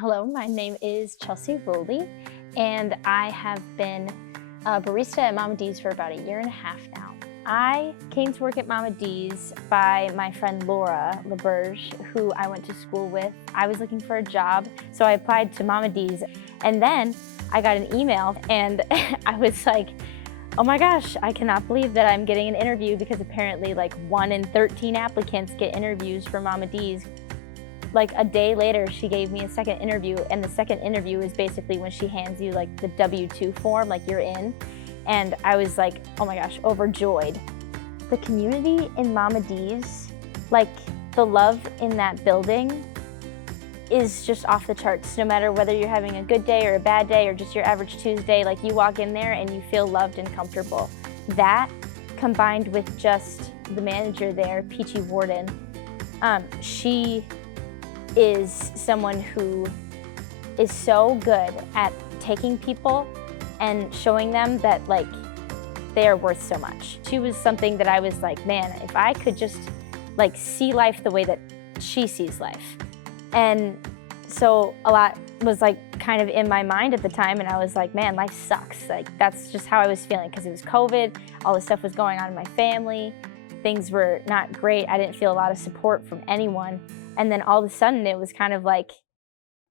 Hello, my name is Chelsea Rowley, and I have been a barista at Mama D's for about a year and a half now. I came to work at Mama D's by my friend Laura LaBerge, who I went to school with. I was looking for a job, so I applied to Mama D's, and then I got an email, and I was like, oh my gosh, I cannot believe that I'm getting an interview, because apparently like 1 in 13 applicants get interviews for Mama D's. Like a day later, she gave me a second interview, and the second interview is basically when she hands you like the W-2 form, like you're in. And I was like, oh my gosh, overjoyed. The community in Mama D's, like the love in that building is just off the charts. No matter whether you're having a good day or a bad day or just your average Tuesday, like you walk in there and you feel loved and comfortable. That combined with just the manager there, Peachy Warden, she is someone who is so good at taking people and showing them that like they are worth so much. She was something that I was like, man, if I could just like see life the way that she sees life. And so a lot was like kind of in my mind at the time, and I was like, man, life sucks. Like that's just how I was feeling, because it was COVID, all this stuff was going on in my family, things were not great, I didn't feel a lot of support from anyone. And then all of a sudden it was kind of like,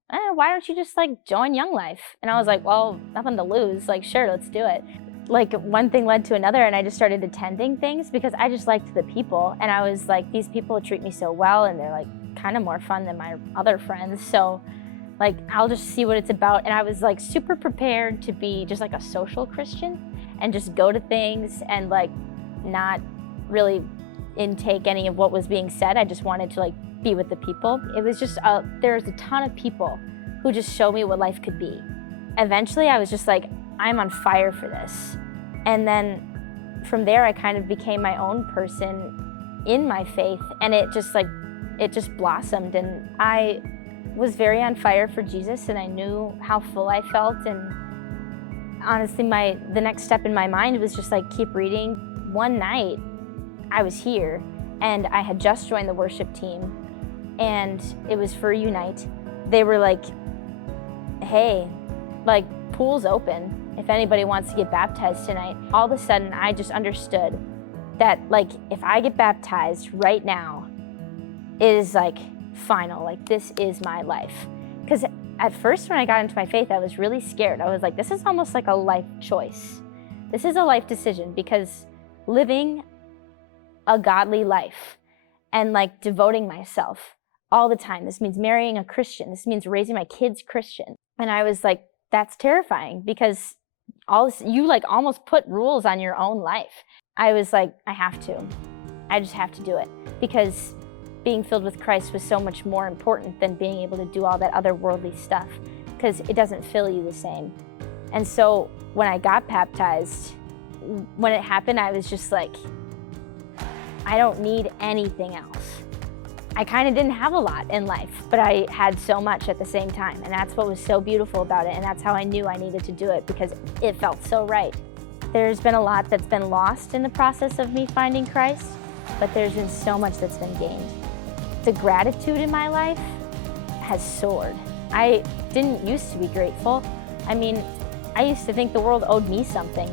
why don't you just like join Young Life? And I was like, well, nothing to lose, like sure, let's do it. Like one thing led to another, and I just started attending things because I just liked the people, and I was like, these people treat me so well, and they're like kind of more fun than my other friends, so like I'll just see what it's about. And I was like super prepared to be just like a social Christian and just go to things and like not really intake any of what was being said. I just wanted to like be with the people. It was just there's a ton of people who just showed me what life could be. Eventually I was just like, I'm on fire for this. And then from there I kind of became my own person in my faith, and it just blossomed, and I was very on fire for Jesus, and I knew how full I felt. And honestly, the next step in my mind was just like keep reading. One night I was here and I had just joined the worship team, and it was for Unite. They were like, hey, like pool's open if anybody wants to get baptized tonight. All of a sudden I just understood that like if I get baptized right now, it is like final, like this is my life. Because at first when I got into my faith, I was really scared. I was like, this is almost like a life choice. This is a life decision, because living a godly life and like devoting myself all the time, this means marrying a Christian, this means raising my kids Christian. And I was like, that's terrifying, because all this, you like almost put rules on your own life. I was like, I just have to do it, because being filled with Christ was so much more important than being able to do all that other worldly stuff, because it doesn't fill you the same. And so when I got baptized, when it happened, I was just like, I don't need anything else. I kind of didn't have a lot in life, but I had so much at the same time, and that's what was so beautiful about it, and that's how I knew I needed to do it, because it felt so right. There's been a lot that's been lost in the process of me finding Christ, but there's been so much that's been gained. The gratitude in my life has soared. I didn't used to be grateful. I mean, I used to think the world owed me something.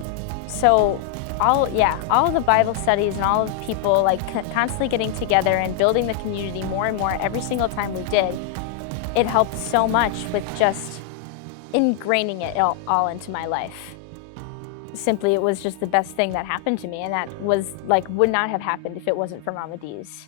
So all of the Bible studies and all of the people like constantly getting together and building the community more and more every single time we did, it helped so much with just ingraining it all into my life. Simply, it was just the best thing that happened to me, and that was like would not have happened if it wasn't for Mama D's.